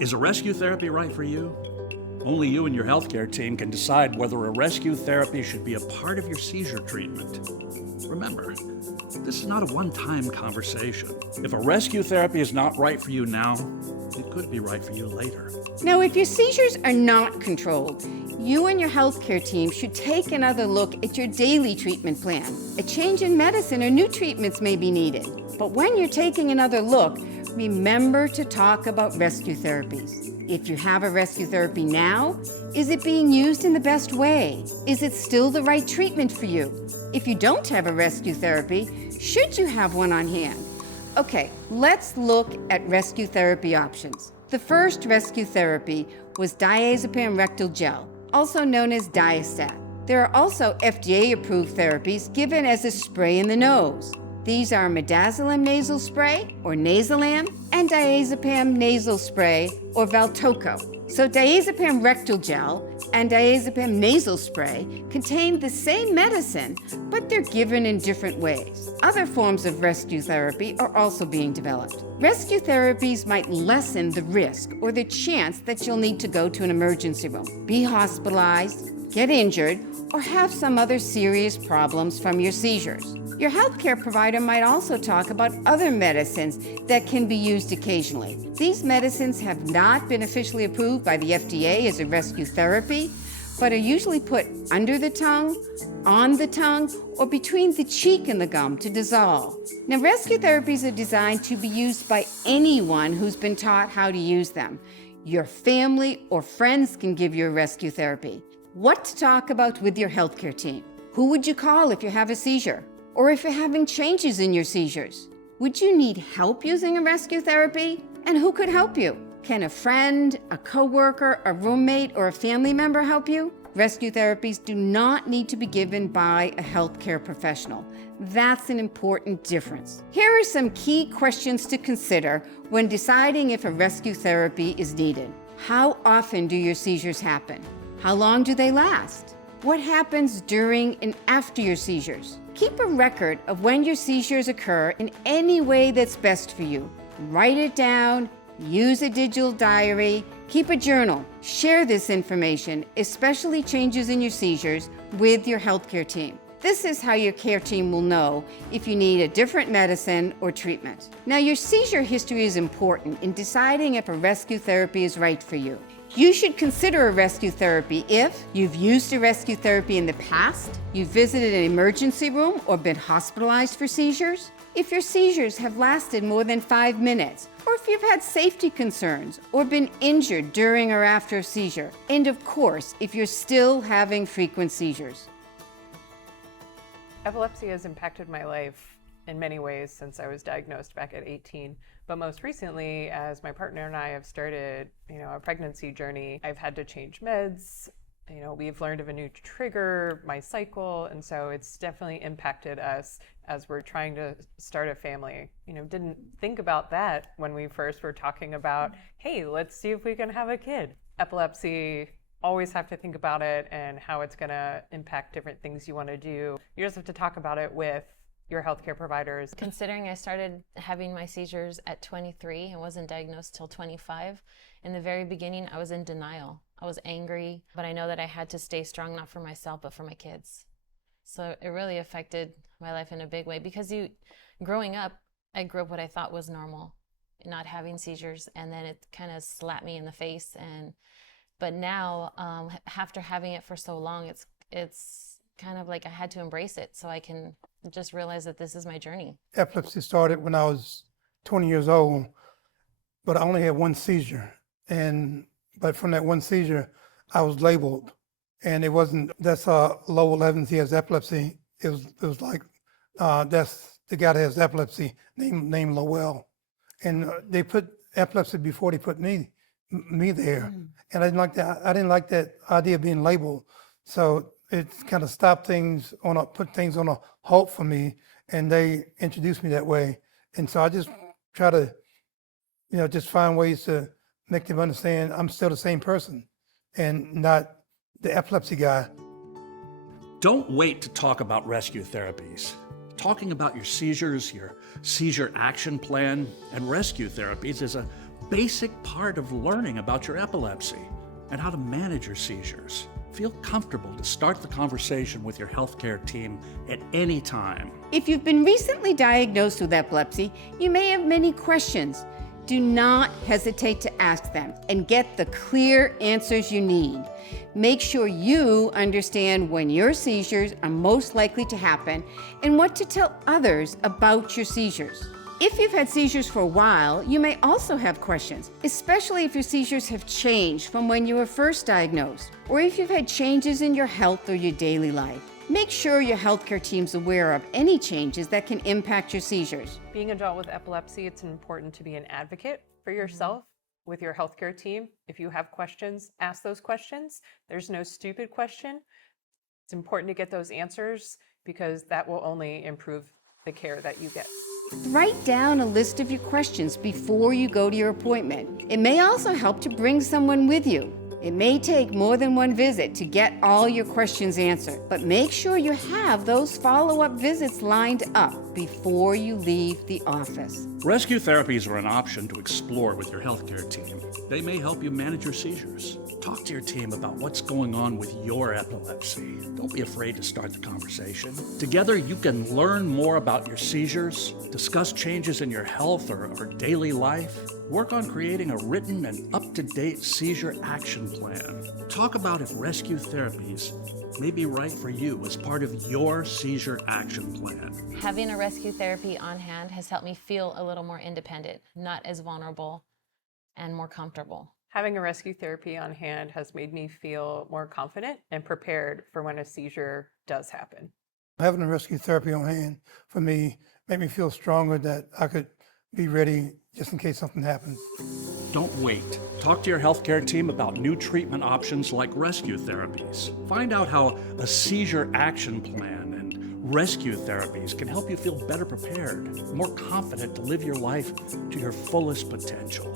Is a rescue therapy right for you? Only you and your healthcare team can decide whether a rescue therapy should be a part of your seizure treatment. Remember, this is not a one-time conversation. If a rescue therapy is not right for you now, it could be right for you later. Now, if your seizures are not controlled, you and your healthcare team should take another look at your daily treatment plan. A change in medicine or new treatments may be needed. But when you're taking another look, remember to talk about rescue therapies. If you have a rescue therapy now, is it being used in the best way? Is it still the right treatment for you? If you don't have a rescue therapy, should you have one on hand? Okay, let's look at rescue therapy options. The first rescue therapy was diazepam rectal gel, also known as Diastat. There are also FDA-approved therapies given as a spray in the nose. These are midazolam nasal spray, or Nasalam, and diazepam nasal spray, or Valtoco. So diazepam rectal gel and diazepam nasal spray contain the same medicine, but they're given in different ways. Other forms of rescue therapy are also being developed. Rescue therapies might lessen the risk or the chance that you'll need to go to an emergency room, be hospitalized, get injured, or have some other serious problems from your seizures. Your healthcare provider might also talk about other medicines that can be used occasionally. These medicines have not been officially approved by the FDA as a rescue therapy, but are usually put under the tongue, on the tongue, or between the cheek and the gum to dissolve. Now, rescue therapies are designed to be used by anyone who's been taught how to use them. Your family or friends can give you a rescue therapy. What to talk about with your healthcare team? Who would you call if you have a seizure? Or if you're having changes in your seizures? Would you need help using a rescue therapy? And who could help you? Can a friend, a coworker, a roommate, or a family member help you? Rescue therapies do not need to be given by a healthcare professional. That's an important difference. Here are some key questions to consider when deciding if a rescue therapy is needed. How often do your seizures happen? How long do they last? What happens during and after your seizures? Keep a record of when your seizures occur in any way that's best for you. Write it down, use a digital diary, keep a journal. Share this information, especially changes in your seizures, with your healthcare team. This is how your care team will know if you need a different medicine or treatment. Now, your seizure history is important in deciding if a rescue therapy is right for you. You should consider a rescue therapy if you've used a rescue therapy in the past, you've visited an emergency room or been hospitalized for seizures, if your seizures have lasted more than 5 minutes, or if you've had safety concerns or been injured during or after a seizure, and of course, if you're still having frequent seizures. Epilepsy has impacted my life in many ways since I was diagnosed back at 18. But most recently, as my partner and I have started, a pregnancy journey, I've had to change meds. We've learned of a new trigger, my cycle, and so it's definitely impacted us as we're trying to start a family. Didn't think about that when we first were talking about, hey, let's see if we can have a kid. Epilepsy, always have to think about it and how it's going to impact different things you want to do. You just have to talk about it with your healthcare providers. Considering I started having my seizures at 23 and wasn't diagnosed till 25, in the very beginning I was in denial. I was angry, but I know that I had to stay strong, not for myself, but for my kids. So it really affected my life in a big way because growing up, I grew up what I thought was normal, not having seizures, and then it kind of slapped me in the face. But now, after having it for so long, it's kind of like I had to embrace it so I can just realize that this is my journey. Epilepsy started when I was 20 years old, but I only had one seizure. But from that one seizure, I was labeled, and it wasn't, that's Lowell Evans, he has epilepsy. It was like, that's the guy that has epilepsy, named Lowell. And they put epilepsy before they put me there. And I didn't like that idea of being labeled. So it kind of stopped things put things on a halt for me, and they introduced me that way. And so I just try to, just find ways to make them understand I'm still the same person and not the epilepsy guy. Don't wait to talk about rescue therapies. Talking about your seizures, your seizure action plan, and rescue therapies is a basic part of learning about your epilepsy and how to manage your seizures. Feel comfortable to start the conversation with your healthcare team at any time. If you've been recently diagnosed with epilepsy, you may have many questions. Do not hesitate to ask them and get the clear answers you need. Make sure you understand when your seizures are most likely to happen and what to tell others about your seizures. If you've had seizures for a while, you may also have questions, especially if your seizures have changed from when you were first diagnosed, or if you've had changes in your health or your daily life. Make sure your healthcare team's aware of any changes that can impact your seizures. Being an adult with epilepsy, it's important to be an advocate for yourself with your healthcare team. If you have questions, ask those questions. There's no stupid question. It's important to get those answers because that will only improve the care that you get. Write down a list of your questions before you go to your appointment. It may also help to bring someone with you. It may take more than one visit to get all your questions answered, but make sure you have those follow-up visits lined up before you leave the office. Rescue therapies are an option to explore with your healthcare team. They may help you manage your seizures. Talk to your team about what's going on with your epilepsy. Don't be afraid to start the conversation. Together, you can learn more about your seizures, discuss changes in your health or daily life, work on creating a written and up-to-date seizure action plan. Talk about if rescue therapies may be right for you as part of your seizure action plan. Having a rescue therapy on hand has helped me feel a little more independent, not as vulnerable, and more comfortable. Having a rescue therapy on hand has made me feel more confident and prepared for when a seizure does happen. Having a rescue therapy on hand for me made me feel stronger that I could be ready just in case something happens. Don't wait. Talk to your healthcare team about new treatment options like rescue therapies. Find out how a seizure action plan and rescue therapies can help you feel better prepared, more confident to live your life to your fullest potential.